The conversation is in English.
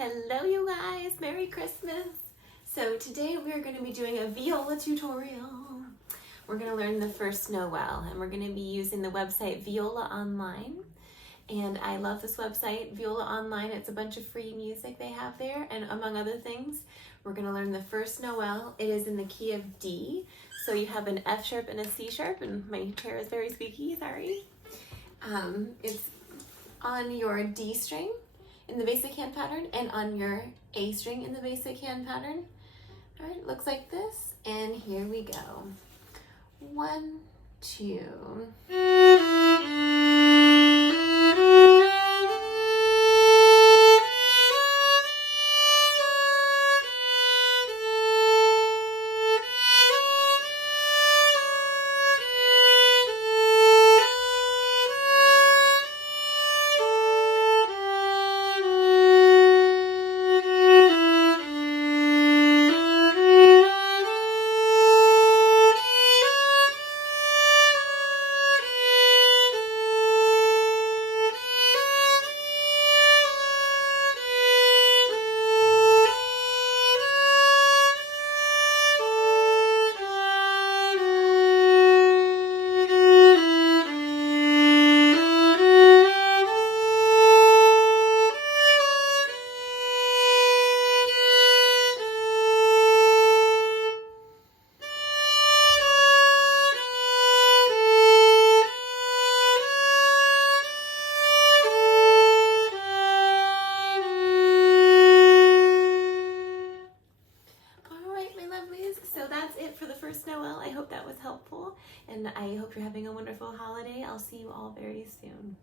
Hello you guys, Merry Christmas. So today we're going to be doing a viola tutorial. We're going to learn the first Noel and we're going to be using the website Viola Online. And I love this website, Viola Online. It's a bunch of free music they have there, and among other things, we're going to learn the first Noel. It is in the key of D. So you have an F sharp and a C sharp, and my chair is very squeaky, sorry. It's on your D string in the basic hand pattern and on your A string in the basic hand pattern. All right, looks like this, and here we go. 1, 2. So that's it for the first Noel. I hope that was helpful, and I hope you're having a wonderful holiday. I'll see you all very soon.